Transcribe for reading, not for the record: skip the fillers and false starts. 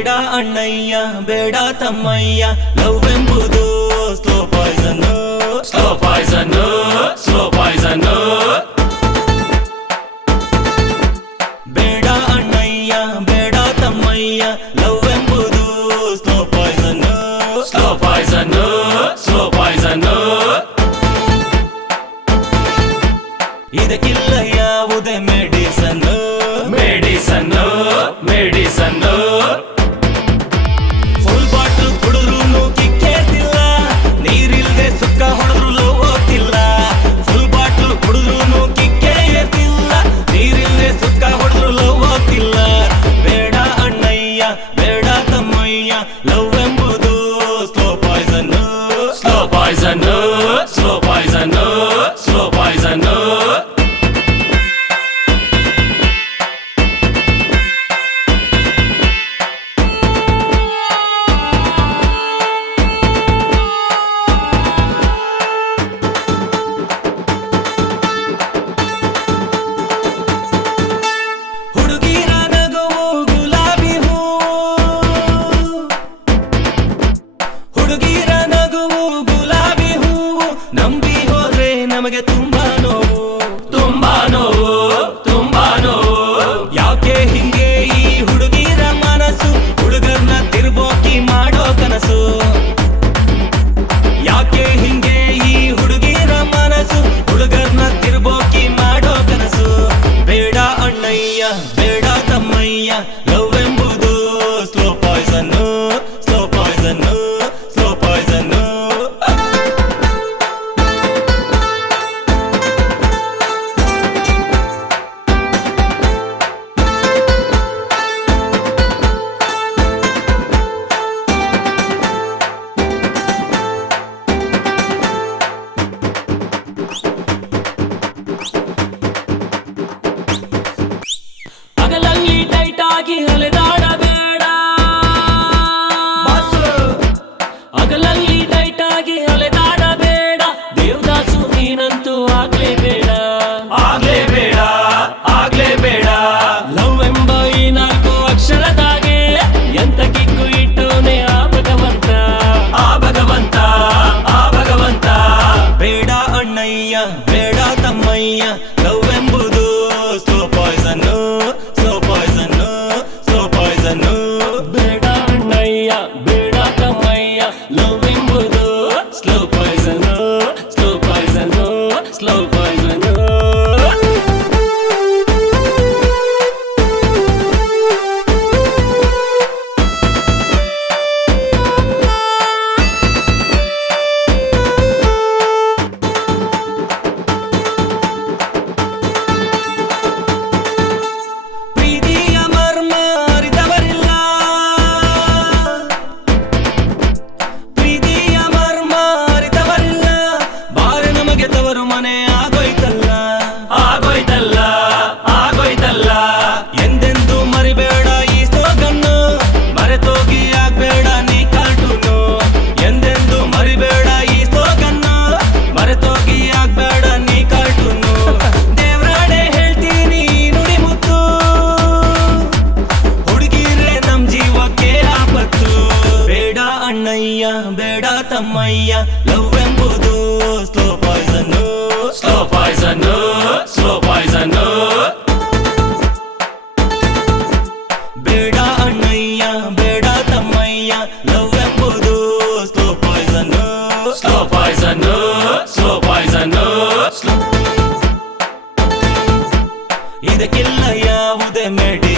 ಬೇಡ ಅಣ್ಣಯ್ಯ ಬೇಡ ತಮ್ಮಯ್ಯ ಲವ್ ಎಂಬುದು slow poison slow poison slow poison ಬೇಡ ಅಣ್ಣಯ್ಯ ಬೇಡ ತಮ್ಮಯ್ಯ ಲವ್ ಎಂಬುದು slow poison slow poison slow poison ಇದಕ್ಕಿಲ್ಲ ಯಾವುದೇ medicine medicine medicine full bottle ಕುಡಿದ್ರು ಕಿಕ್ಕೇತಿಲ್ಲ ನೀರಿಲ್ದೆ ಸುಕ್ಕ ಹೊಡೆದ್ರು ಹೋಗ್ತಿಲ್ಲ ಫುಲ್ ಬಾಟಲ್ ಕುಡಿದ್ರು ಕಿಕ್ಕೇ ಏರ್ತಿಲ್ಲ ನೀರಿಲ್ದೆ ಸುಕ್ಕ ಹೊಡೆದ್ರು ಹೋಗ್ತಿಲ್ಲ ಬೇಡ ಅಣ್ಣಯ್ಯ ಬೇಡ ತಮ್ಮಯ್ಯ ಲವ್ ಎಂಬುದು slow poison slow poison slow poison slow poison ಹುಡುಗಿರ ನಗುವು ಗುಲಾಬಿ ಹೂವು ಹುಡುಗಿರ ನಗುವು ಗುಲಾಬಿ ಹೂವು ನಂಬಿ ಹೋದ್ರೆ ನಮಗೆ ತುಂಬಾ ನೋವು ತುಂಬಾ ನೋವು ತುಂಬಾ ನೋವು ಯಾಕೆ ಹಿಂಗೆ ಈ ಹುಡುಗಿರ ಮನಸ್ಸು ಹುಡುಗರ್ನ ತಿರ್ಬೋಕಿ ಮಾಡೋ ಕನಸು ಯಾಕೆ ಹಿಂಗೆ ಈ ಹುಡುಗಿರ ಮನಸ್ಸು ಹುಡುಗರ್ನ ತಿರ್ಬೋಕಿ ಮಾಡೋ ಕನಸು ಬೇಡ ಅಣ್ಣಯ್ಯ ಬೇಡ ತಮ್ಮಯ್ಯ ಲವ್ ಎಂಬುದು slow poison slow poison slow poison ಹಗಲಲ್ಲಿ ಟೈಟ್ ಆಗಿ ಅಲೆದಾಡಬೇಡ ಹಗಲಲ್ಲಿ ಟೈಟ್ ಆಗಿ ಅಲೆದಾಡಬೇಡ ದೇವದಾಸು ನೀನಂತೂ ಆಗ್ಲೇಬೇಡ ಆಗ್ಲೇಬೇಡ ಆಗ್ಲೇಬೇಡ ಲವ್ ಎಂಬ ಈ 4 ಅಕ್ಷರದಾಗೆ ಎಂತ ಕಿಕ್ಕು ಇಟ್ಟೋನೆ ಆ ಭಗವಂತ ಆ ಭಗವಂತ ಆ ಭಗವಂತ ಬೇಡ ಅಣ್ಣಯ್ಯ ಬೇಡ ತಮ್ಮಯ್ಯ ಲವ್ ಎಂಬುದು slow poison slow poison slow poison ಬೇಡ ಅಣ್ಣಯ್ಯ ಬೇಡ ತಮ್ಮಯ್ಯ ಲವ್ ಎಂಬುದು slow poison slow poison slow Poisson ಪ್ರೀತಿಯ ಮರ್ಮ ಅರಿತವರಿಲ್ಲ ಪ್ರೀತಿಯ ಮರ್ಮ ಅರಿತವರಿಲ್ಲ ಬಾರೆ ನಮಗೆ ತವರು ಮನೆ ಆಗೋಯ್ತಲ್ಲ ಆಗೋಯ್ತಲ್ಲ ಆಗೋಯ್ತಲ್ಲ ಎಂದೆಂದು ಮರಿಬೇಡ ಈ ಸ್ಲೋಗನ್ನು ಮರೆತೋಗಿ ಆಗ್ಬೇಡ ನೀ ಕಾರ್ಟೂನು ಎಂದೆಂದು ಮರಿಬೇಡ ಈ ಸ್ಲೋಗನ್ನು ಮರೆತೋಗಿ ಆಗ್ಬೇಡ ನೀ ಕಾರ್ಟೂನು ದೇವ್ರಾಡೆ ಹೇಳ್ತೀನಿ ನುಡಿ ಮುತ್ತು ಹುಡುಗಿರೆ ನಮ್ ಜೀವಕ್ಕೆ ಆಪತ್ತು ಬೇಡ ಅಣ್ಣಯ್ಯ ಬೇಡ ತಮ್ಮಯ್ಯ ಲವ್ ಎಂಬುದು slow poison slow poison slow poison ಬೇಡ ಅಣ್ಣಯ್ಯ ಬೇಡ ತಮ್ಮಯ್ಯ ಲವ್ ಎಂಬುದು slow poison slow poison slow poison ಇದಕ್ಕಿಲ್ಲ ಯಾವುದೇ ಮೆಡಿ